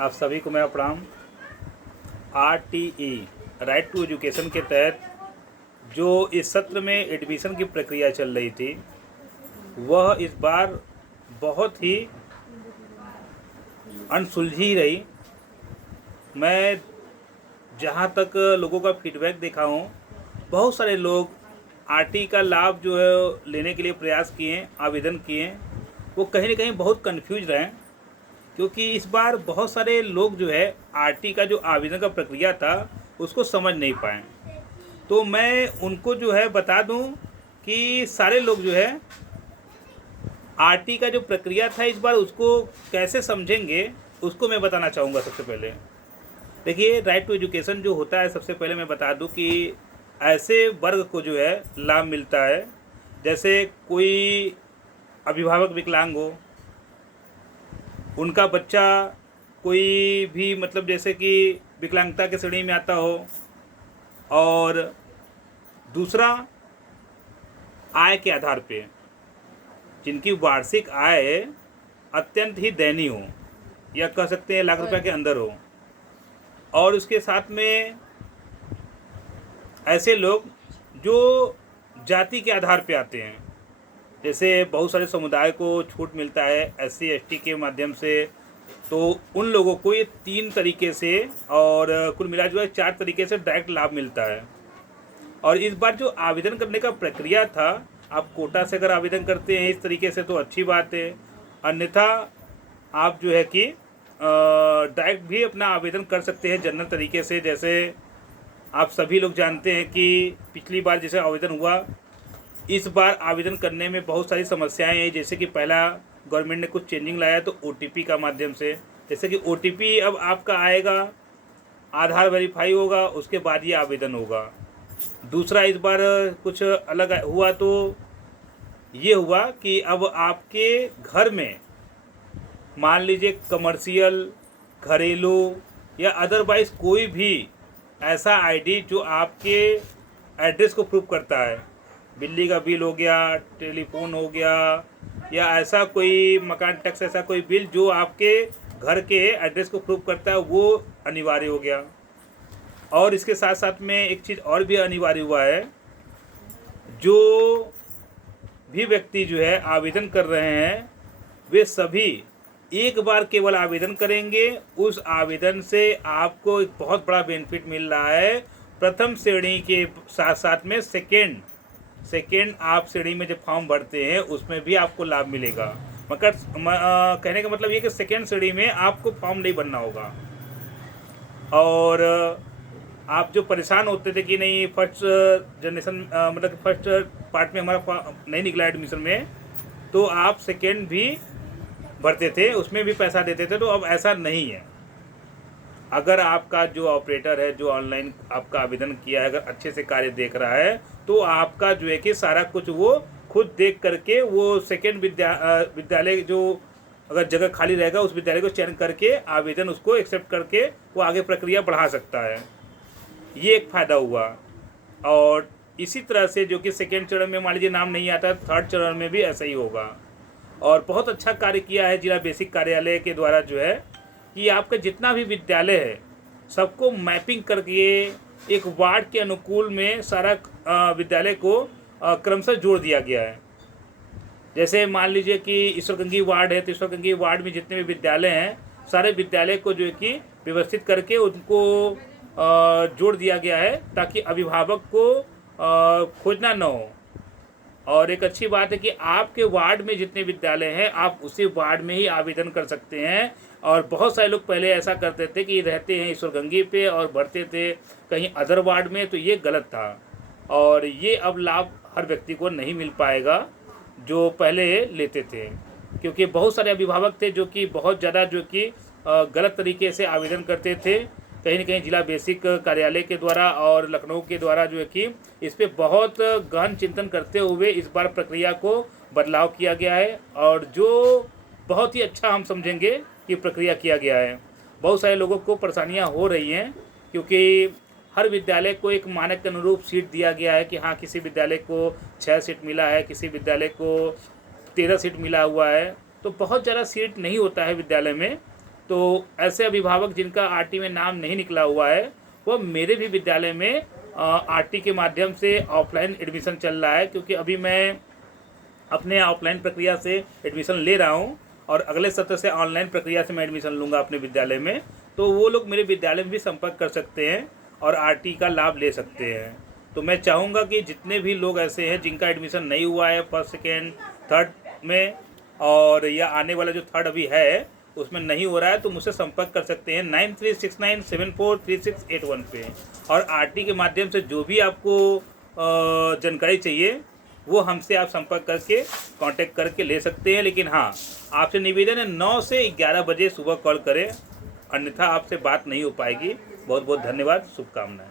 आप सभी को मेरा प्रणाम। RTE राइट टू एजुकेशन के तहत जो इस सत्र में एडमिशन की प्रक्रिया चल रही थी वह इस बार बहुत ही अनसुलझी रही। मैं जहाँ तक लोगों का फीडबैक देखा हूँ, बहुत सारे लोग RT का लाभ जो है लेने के लिए प्रयास किए, आवेदन किए, वो कहीं ना कहीं बहुत कंफ्यूज रहे, क्योंकि इस बार बहुत सारे लोग जो है RT का जो आवेदन का प्रक्रिया था उसको समझ नहीं पाए। तो मैं उनको जो है बता दूं कि सारे लोग जो है RT का जो प्रक्रिया था इस बार उसको कैसे समझेंगे, उसको मैं बताना चाहूँगा। सबसे पहले देखिए, राइट टू एजुकेशन जो होता है, सबसे पहले मैं बता दूं कि ऐसे वर्ग को जो है लाभ मिलता है, जैसे कोई अभिभावक विकलांग हो, उनका बच्चा कोई भी मतलब जैसे कि विकलांगता के श्रेणी में आता हो, और दूसरा आय के आधार पे जिनकी वार्षिक आय अत्यंत ही दयनीय हो, या कह सकते हैं लाख रुपए के अंदर हो, और उसके साथ में ऐसे लोग जो जाति के आधार पे आते हैं, जैसे बहुत सारे समुदाय को छूट मिलता है SC ST के माध्यम से, तो उन लोगों को ये 3 तरीके से और कुल मिला जुला 4 तरीके से डायरेक्ट लाभ मिलता है। और इस बार जो आवेदन करने का प्रक्रिया था, आप कोटा से अगर आवेदन करते हैं इस तरीके से तो अच्छी बात है, अन्यथा आप जो है कि डायरेक्ट भी अपना आवेदन कर सकते हैं जनरल तरीके से। जैसे आप सभी लोग जानते हैं कि पिछली बार जैसे आवेदन हुआ, इस बार आवेदन करने में बहुत सारी समस्याएं हैं। जैसे कि पहला गवर्नमेंट ने कुछ चेंजिंग लाया तो OTP का माध्यम से, जैसे कि OTP अब आपका आएगा, आधार वेरीफाई होगा, उसके बाद ये आवेदन होगा। दूसरा इस बार कुछ अलग हुआ, तो ये हुआ कि अब आपके घर में मान लीजिए कमर्शियल, घरेलू या अदरवाइज़ कोई भी ऐसा ID जो आपके एड्रेस को प्रूव करता है, बिजली का बिल हो गया, टेलीफोन हो गया, या ऐसा कोई मकान टैक्स, ऐसा कोई बिल जो आपके घर के एड्रेस को प्रूव करता है, वो अनिवार्य हो गया। और इसके साथ साथ में एक चीज़ और भी अनिवार्य हुआ है, जो भी व्यक्ति जो है आवेदन कर रहे हैं वे सभी एक बार केवल आवेदन करेंगे। उस आवेदन से आपको एक बहुत बड़ा बेनिफिट मिल रहा है। प्रथम श्रेणी के साथ साथ में सेकेंड आप श्रेणी में जब फॉर्म भरते हैं उसमें भी आपको लाभ मिलेगा। मगर कहने का मतलब ये कि सेकेंड श्रेणी में आपको फॉर्म नहीं भरना होगा। और आप जो परेशान होते थे कि नहीं फर्स्ट जनरेशन मतलब फर्स्ट पार्ट में हमारा नहीं निकला एडमिशन में, तो आप सेकेंड भी भरते थे, उसमें भी पैसा देते थे। तो अब ऐसा नहीं है। अगर आपका जो ऑपरेटर है, जो ऑनलाइन आपका आवेदन किया है, अगर अच्छे से कार्य देख रहा है, तो आपका जो है कि सारा कुछ वो खुद देख करके वो सेकेंड विद्यालय जो अगर जगह खाली रहेगा उस विद्यालय को चयन करके आवेदन उसको एक्सेप्ट करके वो आगे प्रक्रिया बढ़ा सकता है। ये एक फ़ायदा हुआ। और इसी तरह से जो कि सेकेंड चरण में मान लीजिए नाम नहीं आता, थर्ड चरण में भी ऐसा ही होगा। और बहुत अच्छा कार्य किया है जिला बेसिक कार्यालय के द्वारा, जो है कि आपका जितना भी विद्यालय है सबको मैपिंग करके एक वार्ड के अनुकूल में सारा विद्यालय को क्रमशः जोड़ दिया गया है। जैसे मान लीजिए कि ईश्वरगंगी वार्ड है, तो ईश्वरगंगी वार्ड में जितने भी विद्यालय हैं सारे विद्यालय को जो है कि व्यवस्थित करके उनको जोड़ दिया गया है, ताकि अभिभावक को खोजना न हो। और एक अच्छी बात है कि आपके वार्ड में जितने विद्यालय हैं आप उसी वार्ड में ही आवेदन कर सकते हैं। और बहुत सारे लोग पहले ऐसा करते थे कि रहते हैं ईश्वरगंगी पे और भरते थे कहीं अदर वार्ड में, तो ये गलत था। और ये अब लाभ हर व्यक्ति को नहीं मिल पाएगा जो पहले लेते थे, क्योंकि बहुत सारे अभिभावक थे जो कि बहुत ज़्यादा जो कि गलत तरीके से आवेदन करते थे। कहीं न कहीं जिला बेसिक कार्यालय के द्वारा और लखनऊ के द्वारा जो है कि इस पर बहुत गहन चिंतन करते हुए इस बार प्रक्रिया को बदलाव किया गया है, और जो बहुत ही अच्छा हम समझेंगे कि प्रक्रिया किया गया है। बहुत सारे लोगों को परेशानियां हो रही हैं, क्योंकि हर विद्यालय को एक मानक के अनुरूप सीट दिया गया है कि हाँ, किसी विद्यालय को 6 सीट मिला है, किसी विद्यालय को 13 सीट मिला हुआ है। तो बहुत ज़्यादा सीट नहीं होता है विद्यालय में, तो ऐसे अभिभावक जिनका आरटी में नाम नहीं निकला हुआ है, वो मेरे भी विद्यालय में आरटी के माध्यम से ऑफलाइन एडमिशन चल रहा है, क्योंकि अभी मैं अपने ऑफलाइन प्रक्रिया से एडमिशन ले रहा हूँ और अगले सत्र से ऑनलाइन प्रक्रिया से मैं एडमिशन लूँगा अपने विद्यालय में। तो वो लोग मेरे विद्यालय में भी संपर्क कर सकते हैं और आरटी का लाभ ले सकते हैं। तो मैं चाहूँगा कि जितने भी लोग ऐसे हैं जिनका एडमिशन नहीं हुआ है फर्स्ट सेकेंड थर्ड में, और या आने वाला जो थर्ड अभी है उसमें नहीं हो रहा है, तो मुझसे संपर्क कर सकते हैं 9369743681 पे। और आरटी के माध्यम से जो भी आपको जानकारी चाहिए वो हमसे आप संपर्क करके कांटेक्ट करके ले सकते हैं। लेकिन हाँ, आपसे निवेदन है 9 से 11 बजे सुबह कॉल करें, अन्यथा आपसे बात नहीं हो पाएगी। बहुत बहुत धन्यवाद, शुभकामनाएं।